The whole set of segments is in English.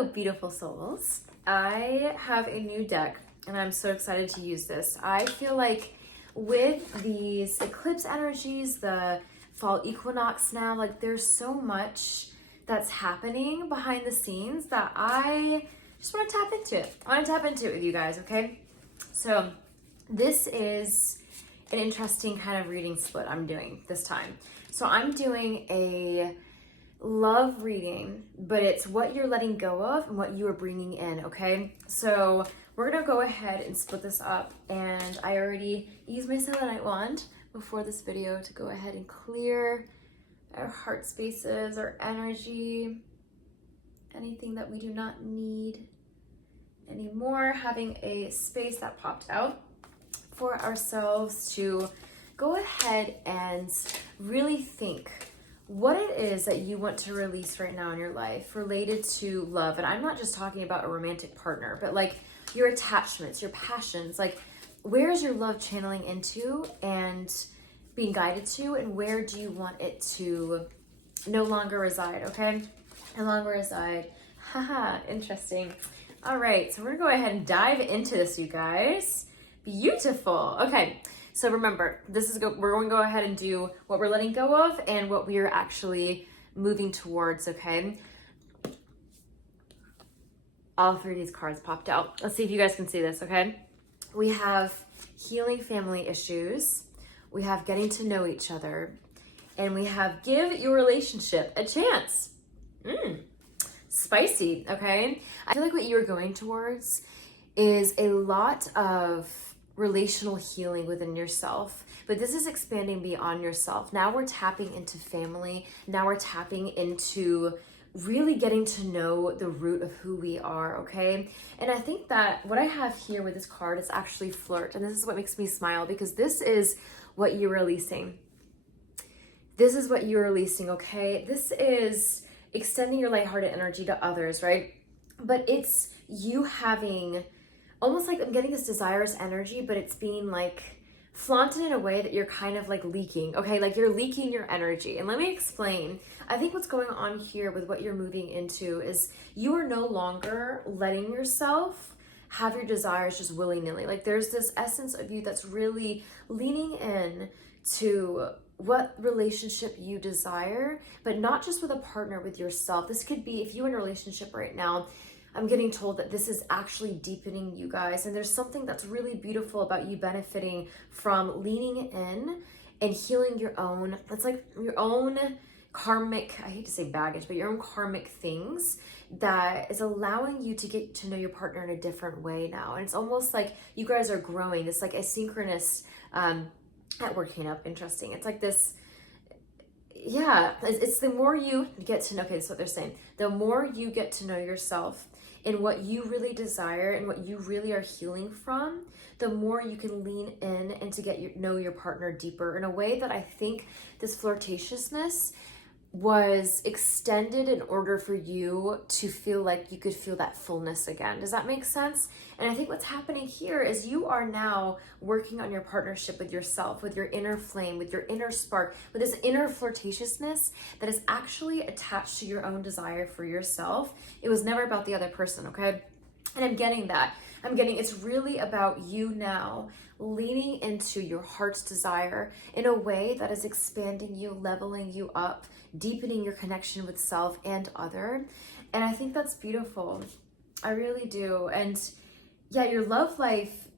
Hello, beautiful souls. I have a new deck and I'm so excited to use this. I feel like with these eclipse energies, the fall equinox now, like there's so much that's happening behind the scenes that I just want to tap into it. I want to tap into it with you guys, okay? So this is an interesting kind of reading split I'm doing this time. So I'm doing a love reading, but it's what you're letting go of and what you are bringing in, okay? So we're gonna go ahead and split this up, and I already used my selenite wand before this video to go ahead and clear our heart spaces, our energy, anything that we do not need anymore, having a space that popped out for ourselves to go ahead and really think what it is that you want to release right now in your life related to love. And I'm not just talking about a romantic partner, but like your attachments, your passions, like where's your love channeling into and being guided to, and where do you want it to no longer reside, okay? No longer reside. Haha, interesting. All right, so we're gonna go ahead and dive into this, you guys. Beautiful. Okay. So remember, we're going to go ahead and do what we're letting go of and what we are actually moving towards, okay? All three of these cards popped out. Let's see if you guys can see this, okay? We have healing family issues. We have getting to know each other. And we have give your relationship a chance. Spicy, okay? I feel like what you are going towards is a lot of relational healing within yourself, but this is expanding beyond yourself. Now we're tapping into family. Now we're tapping into really getting to know the root of who we are, okay? And I think that what I have here with this card is actually flirt, and this is what makes me smile, because this is what you're releasing. This is what you're releasing, okay? This is extending your lighthearted energy to others, right? But it's you having almost like, I'm getting this desirous energy, but it's being like flaunted in a way that you're kind of like leaking, okay? Like you're leaking your energy. And let me explain. I think what's going on here with what you're moving into is you are no longer letting yourself have your desires just willy-nilly. Like there's this essence of you that's really leaning in to what relationship you desire, but not just with a partner, with yourself. This could be, if you're in a relationship right now, I'm getting told that this is actually deepening you guys. And there's something that's really beautiful about you benefiting from leaning in and healing your own, that's like your own karmic, I hate to say baggage, but your own karmic things that is allowing you to get to know your partner in a different way now. And it's almost like you guys are growing. It's like asynchronous, that word came up, interesting. It's like this, yeah, it's the more you get to know, okay, that's what they're saying. The more you get to know yourself and what you really desire and what you really are healing from, the more you can lean in and to know your partner deeper in a way that I think this flirtatiousness was extended in order for you to feel like you could feel that fullness again. Does that make sense? And I think what's happening here is you are now working on your partnership with yourself, with your inner flame, with your inner spark, with this inner flirtatiousness that is actually attached to your own desire for yourself. It was never about the other person, okay? And I'm getting that. It's really about you now leaning into your heart's desire in a way that is expanding you, leveling you up, deepening your connection with self and other. And I think that's beautiful. I really do. And yeah, your love life,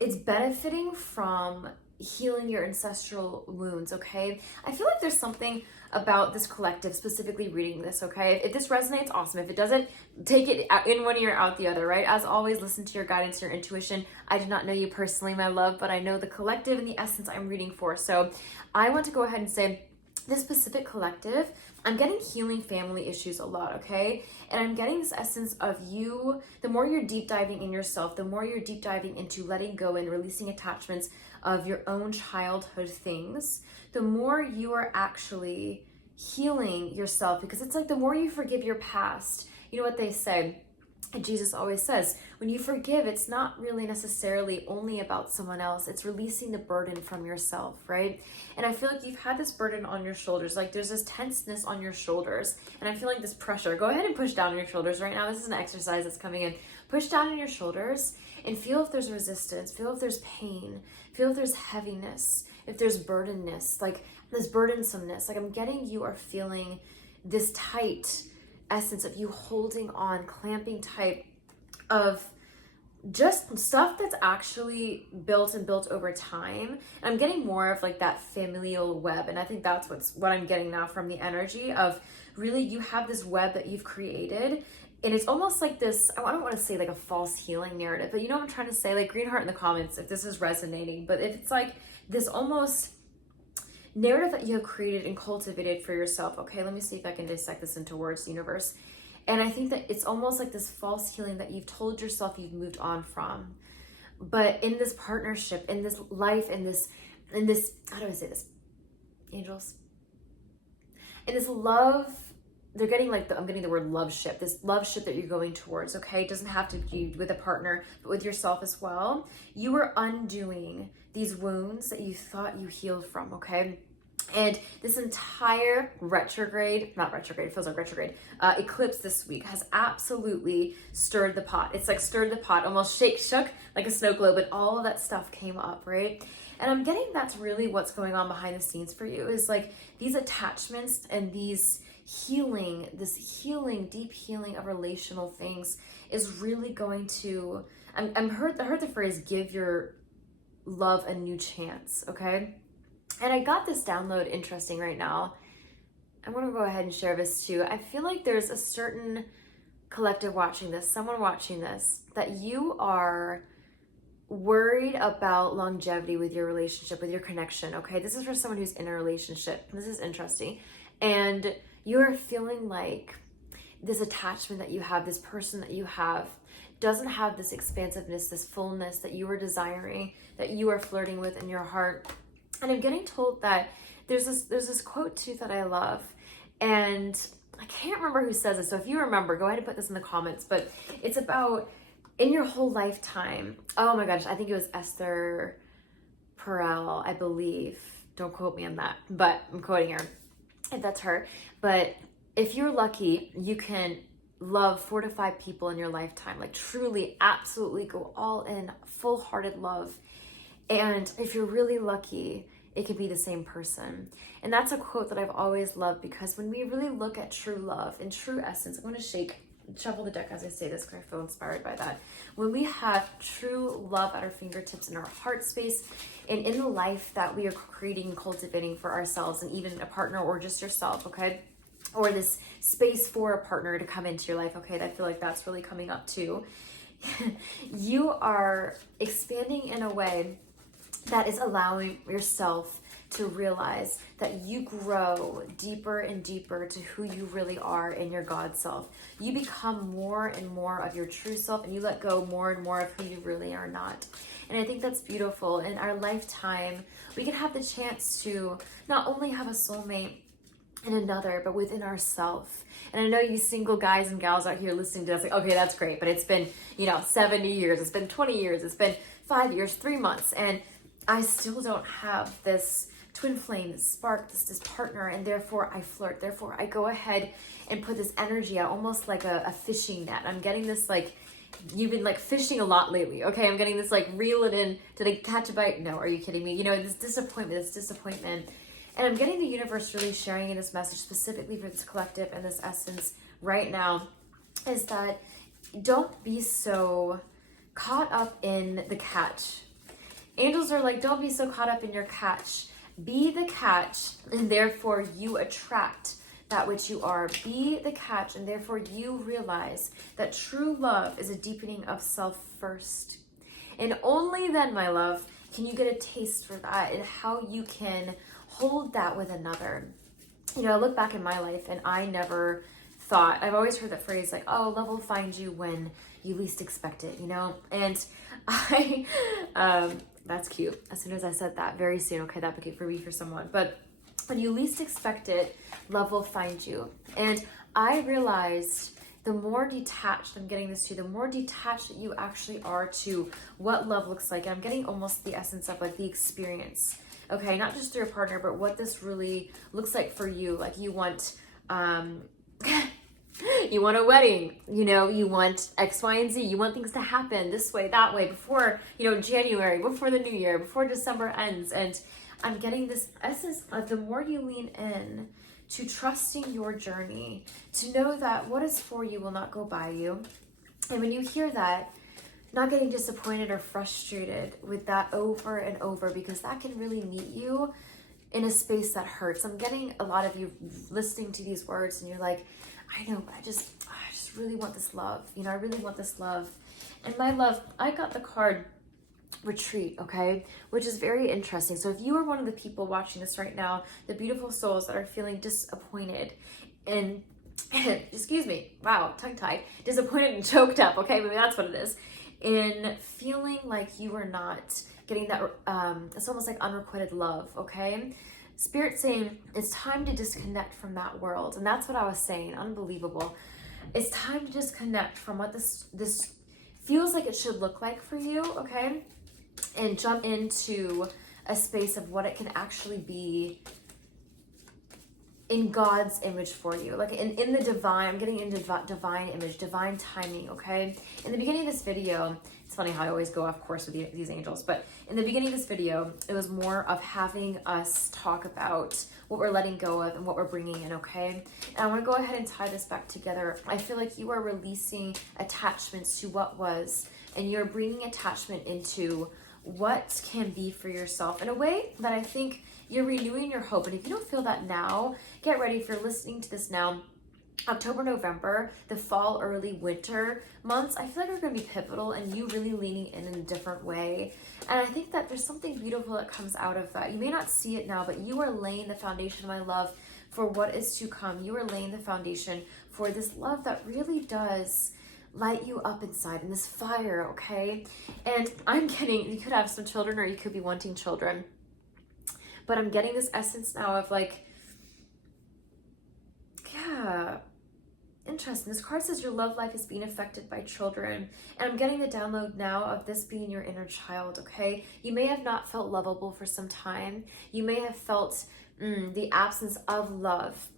it's benefiting from healing your ancestral wounds, okay? I feel like there's something about this collective, specifically reading this, okay? If this resonates, awesome. If it doesn't, take it in one ear, out the other, right? As always, listen to your guidance, your intuition. I do not know you personally, my love, but I know the collective and the essence I'm reading for. So I want to go ahead and say, this specific collective, I'm getting healing family issues a lot, okay? And I'm getting this essence of you, the more you're deep diving in yourself, the more you're deep diving into letting go and releasing attachments of your own childhood things, the more you are actually healing yourself, because it's like the more you forgive your past, you know what they say, And Jesus always says, when you forgive, it's not really necessarily only about someone else. It's releasing the burden from yourself, right? And I feel like you've had this burden on your shoulders. Like there's this tenseness on your shoulders. And I feel like this pressure. Go ahead and push down on your shoulders right now. This is an exercise that's coming in. Push down on your shoulders and feel if there's resistance. Feel if there's pain. Feel if there's heaviness. If there's burdenness. Like this burdensomeness. Like I'm getting you are feeling this tight essence of you holding on, clamping tight of just stuff that's actually built over time. And I'm getting more of like that familial web. And I think that's what I'm getting now from the energy of really you have this web that you've created. And it's almost like this, I don't want to say like a false healing narrative, but you know what I'm trying to say? Like green heart in the comments if this is resonating. But if it's like this almost narrative that you have created and cultivated for yourself. Okay, let me see if I can dissect this into words, universe. And I think that it's almost like this false healing that you've told yourself you've moved on from. But in this partnership, in this life, in this, how do I say this? Angels? In this love, they're getting like, I'm getting the word love ship, this love ship that you're going towards, okay? It doesn't have to be with a partner, but with yourself as well. You are undoing these wounds that you thought you healed from, okay? And this entire retrograde, not retrograde, it feels like retrograde, eclipse this week has absolutely stirred the pot. It's like stirred the pot, almost shook like a snow globe, and all of that stuff came up, right? And I'm getting that's really what's going on behind the scenes for you is like these attachments and these healing, this healing, deep healing of relational things is really going to, I heard the phrase, give your love a new chance, okay? And I got this download interesting right now. I'm going to go ahead and share this too. I feel like there's a certain collective watching this, someone watching this, that you are worried about longevity with your relationship, with your connection, okay? This is for someone who's in a relationship. This is interesting. And you're feeling like this attachment that you have, this person that you have, doesn't have this expansiveness, this fullness that you were desiring, that you are flirting with in your heart. And I'm getting told that there's this quote too that I love, and I can't remember who says it. So if you remember, go ahead and put this in the comments. But it's about in your whole lifetime. Oh my gosh, I think it was Esther Perel, I believe. Don't quote me on that, but I'm quoting her if that's her. But if you're lucky, you can love 4 to 5 people in your lifetime, like truly, absolutely go all in, full-hearted love. And if you're really lucky, it could be the same person. And that's a quote that I've always loved, because when we really look at true love and true essence, I'm going to shuffle the deck as I say this because I feel inspired by that. When we have true love at our fingertips, in our heart space, and in the life that we are creating and cultivating for ourselves, and even a partner or just yourself, okay? Or this space for a partner to come into your life, okay? I feel like that's really coming up too. You are expanding in a way that is allowing yourself to realize that you grow deeper and deeper to who you really are in your God self. You become more and more of your true self, and you let go more and more of who you really are not. And I think that's beautiful. In our lifetime, we can have the chance to not only have a soulmate in another, but within ourselves. And I know you single guys and gals out here listening to us, like, okay, that's great, but it's been, 70 years, it's been 20 years, it's been 5 years, 3 months, and I still don't have this twin flame, this spark, this partner, and therefore I flirt. Therefore, I go ahead and put this energy out, almost like a fishing net. I'm getting this, like, you've been, like, fishing a lot lately, okay? I'm getting this, like, reel it in. Did I catch a bite? No, are you kidding me? This disappointment. And I'm getting the universe really sharing in this message specifically for this collective and this essence right now, is that don't be so caught up in the catch. Angels are like, don't be so caught up in your catch. Be the catch, and therefore you attract that which you are. Be the catch, and therefore you realize that true love is a deepening of self first. And only then, my love, can you get a taste for that and how you can hold that with another. I look back in my life and I never thought, I've always heard that phrase like, oh, love will find you when you least expect it, And I, that's cute. As soon as I said that, very soon, okay, that became for me, for someone. But when you least expect it, love will find you. And I realized the more detached, I'm getting this too, the more detached that you actually are to what love looks like. And I'm getting almost the essence of like the experience, okay? Not just through a partner, but what this really looks like for you. Like you want, you want a wedding, you know, you want X, Y, and Z. You want things to happen this way, that way, before, you know, January, before the new year, before December ends. And I'm getting this essence of the more you lean in to trusting your journey, to know that what is for you will not go by you. And when you hear that, not getting disappointed or frustrated with that over and over, because that can really meet you in a space that hurts. I'm getting a lot of you listening to these words and you're like, I know, but I just really want this love. You know, I really want this love. And my love, I got the card retreat, okay, which is very interesting. So if you are one of the people watching this right now, the beautiful souls that are feeling disappointed and excuse me, wow, tongue-tied, disappointed and choked up, okay, maybe that's what it is, in feeling like you are not getting that, it's almost like unrequited love, okay? Spirit saying it's time to disconnect from that world. And that's what I was saying, unbelievable. It's time to disconnect from what this feels like it should look like for you, okay? And jump into a space of what it can actually be in God's image for you. Like in the divine, I'm getting into divine image, divine timing, okay? In the beginning of this video, it's funny how I always go off course with these angels, but in the beginning of this video, it was more of having us talk about what we're letting go of and what we're bringing in, okay? And I want to go ahead and tie this back together. I feel like you are releasing attachments to what was, and you're bringing attachment into what can be for yourself in a way that I think you're renewing your hope. And if you don't feel that now, get ready. If you're listening to this now, October, November, the fall, early winter months, I feel like are going to be pivotal and you really leaning in a different way. And I think that there's something beautiful that comes out of that. You may not see it now, but you are laying the foundation, my love, for what is to come. You are laying the foundation for this love that really does light you up inside in this fire, okay? And I'm getting, you could have some children or you could be wanting children, but I'm getting this essence now of like, yeah, interesting. This card says your love life is being affected by children. And I'm getting the download now of this being your inner child, okay? You may have not felt lovable for some time. You may have felt the absence of love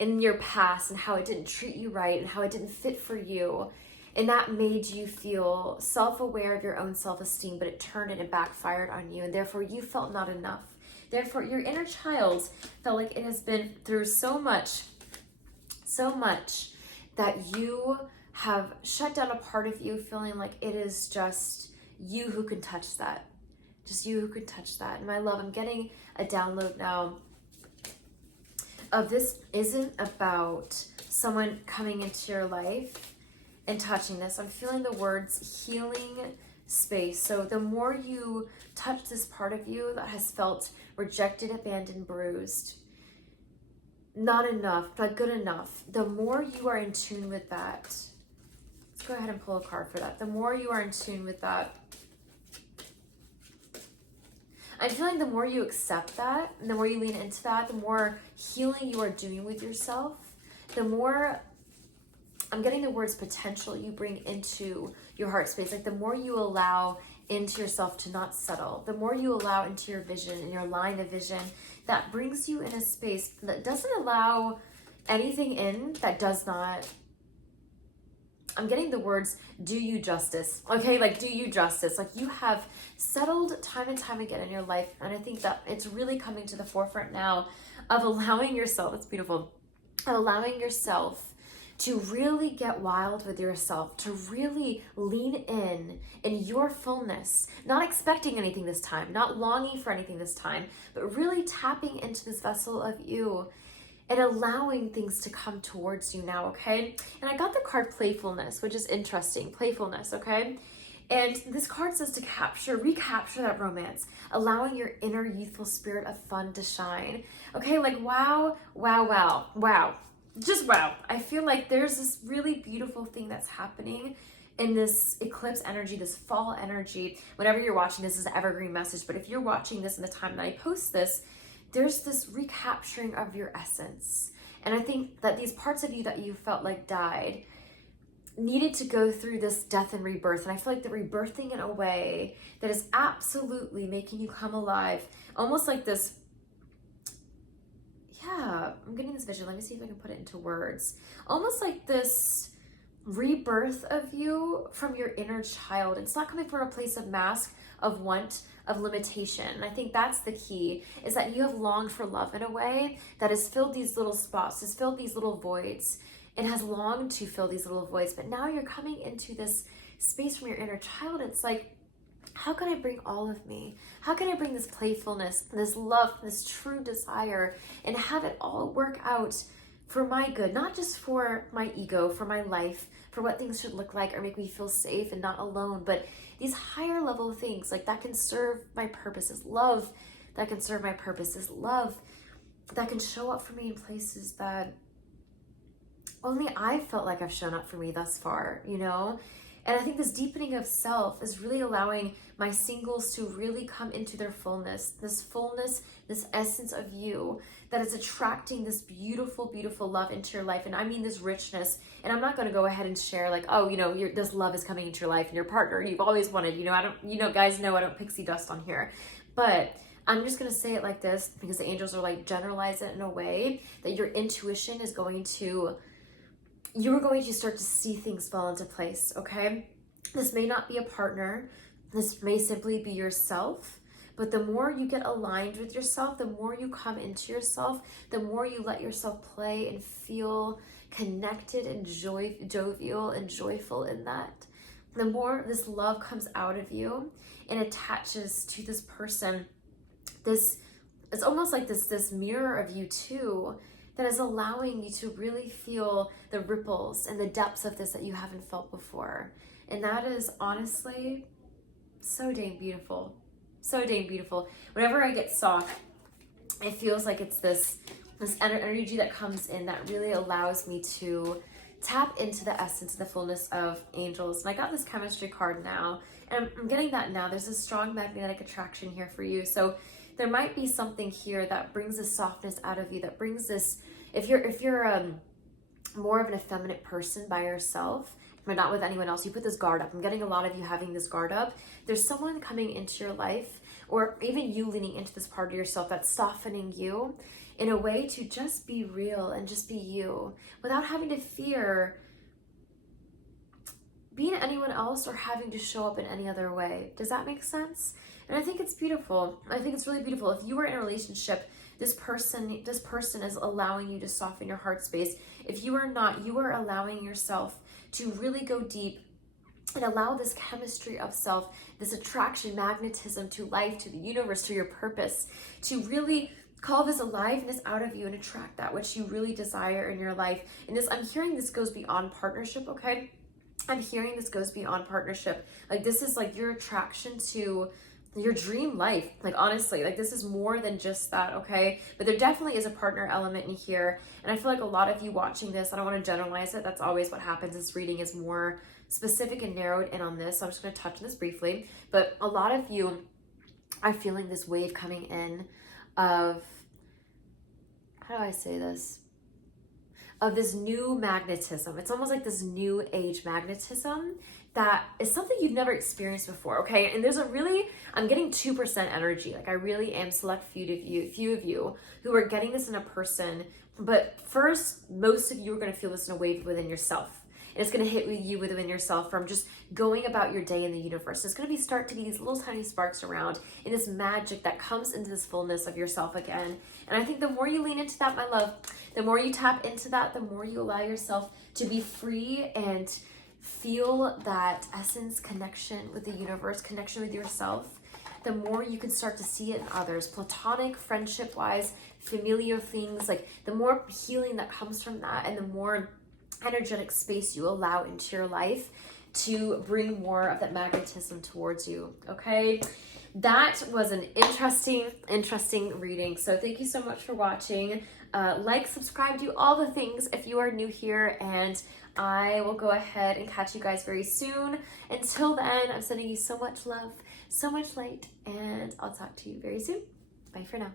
in your past and how it didn't treat you right and how it didn't fit for you. And that made you feel self-aware of your own self-esteem, but it turned and it backfired on you. And therefore you felt not enough. Therefore your inner child felt like it has been through so much that you have shut down a part of you, feeling like it is just you who can touch that. Just you who can touch that. And my love, I'm getting a download now of this isn't about someone coming into your life and touching this. I'm feeling the words healing space. So the more you touch this part of you that has felt rejected, abandoned, bruised, not enough, not good enough, the more you are in tune with that. Let's go ahead and pull a card for that. The more you are in tune with that, I'm feeling the more you accept that, and the more you lean into that, the more healing you are doing with yourself, the more, I'm getting the words potential you bring into your heart space. Like the more you allow into yourself to not settle, the more you allow into your vision and your line of vision that brings you in a space that doesn't allow anything in that does not, I'm getting the words, do you justice, okay? Like do you justice. Like you have settled time and time again in your life. And I think that it's really coming to the forefront now of allowing yourself, it's beautiful, of allowing yourself to really get wild with yourself, to really lean in your fullness, not expecting anything this time, not longing for anything this time, but really tapping into this vessel of you and allowing things to come towards you now, okay? And I got the card playfulness, which is interesting, playfulness, okay? And this card says to recapture that romance, allowing your inner youthful spirit of fun to shine. Okay, like wow, wow, wow, wow. Just wow. I feel like there's this really beautiful thing that's happening in this eclipse energy, this fall energy. Whenever you're watching this is an evergreen message, but if you're watching this in the time that I post this, there's this recapturing of your essence. And I think that these parts of you that you felt like died, needed to go through this death and rebirth. And I feel like the rebirthing in a way that is absolutely making you come alive. Almost like this, yeah, I'm getting this vision. Let me see if I can put it into words. Almost like this rebirth of you from your inner child. It's not coming from a place of mask, of want, of limitation. And I think that's the key, is that you have longed for love in a way that has filled these little spots, has filled these little voids, and has longed to fill these little voids. But now you're coming into this space from your inner child. It's like, how can I bring all of me? How can I bring this playfulness, this love, this true desire, and have it all work out for my good, not just for my ego, for my life, for what things should look like or make me feel safe and not alone, but these higher level things like that can serve my purpose as love, that can serve my purpose as love, that can show up for me in places that only I felt like I've shown up for me thus far, you know? And I think this deepening of self is really allowing my singles to really come into their fullness, this essence of you that is attracting this beautiful, beautiful love into your life. And I mean this richness. And I'm not going to go ahead and share like, oh, you know, this love is coming into your life and your partner you've always wanted. You know, guys know I don't pixie dust on here. But I'm just going to say it like this because the angels are like, generalize it in a way that your intuition is going to, you are going to start to see things fall into place, okay? This may not be a partner. This may simply be yourself. But the more you get aligned with yourself, the more you come into yourself, the more you let yourself play and feel connected and jovial and joyful in that, the more this love comes out of you and attaches to this person. It's almost like this mirror of you too, that is allowing you to really feel the ripples and the depths of this that you haven't felt before. And that is honestly so dang beautiful. So dang beautiful. Whenever I get soft, it feels like it's this energy that comes in that really allows me to tap into the essence and the fullness of angels. And I got this chemistry card now, and I'm getting that now. There's a strong magnetic attraction here for you. So there might be something here that brings this softness out of you, that brings this, if you're more of an effeminate person by yourself, but not with anyone else, you put this guard up. I'm getting a lot of you having this guard up. There's someone coming into your life, or even you leaning into this part of yourself that's softening you in a way to just be real and just be you without having to fear being anyone else or having to show up in any other way. Does that make sense? And I think it's beautiful. I think it's really beautiful. If you were in a relationship, this person is allowing you to soften your heart space. If you are not, you are allowing yourself to really go deep and allow this chemistry of self, this attraction, magnetism to life, to the universe, to your purpose, to really call this aliveness out of you and attract that which you really desire in your life. And this, I'm hearing this goes beyond partnership, okay? I'm hearing this goes beyond partnership. Like this is like your attraction to your dream life. Like honestly, like this is more than just that, okay? But there definitely is a partner element in here. And I feel like a lot of you watching this, I don't want to generalize it. That's always what happens. This reading is more specific and narrowed in on this. So I'm just going to touch on this briefly. But a lot of you are feeling this wave coming in of, how do I say this? Of this new magnetism. It's almost like this new age magnetism that is something you've never experienced before, okay? And there's a really, I'm getting 2% energy. Like I really am select few of you who are getting this in a person. But first, most of you are going to feel this in a wave within yourself. And it's going to hit you within yourself from just going about your day in the universe. It's going to start to be these little tiny sparks around and this magic that comes into this fullness of yourself again. And I think the more you lean into that, my love, the more you tap into that, the more you allow yourself to be free and feel that essence connection with the universe, connection with yourself, the more you can start to see it in others, platonic, friendship-wise, familiar things, like the more healing that comes from that and the more energetic space you allow into your life to bring more of that magnetism towards you, okay? That was an interesting reading. So thank you so much for watching. Like, subscribe, do all the things if you are new here, and I will go ahead and catch you guys very soon. Until then, I'm sending you so much love, so much light, and I'll talk to you very soon. Bye for now.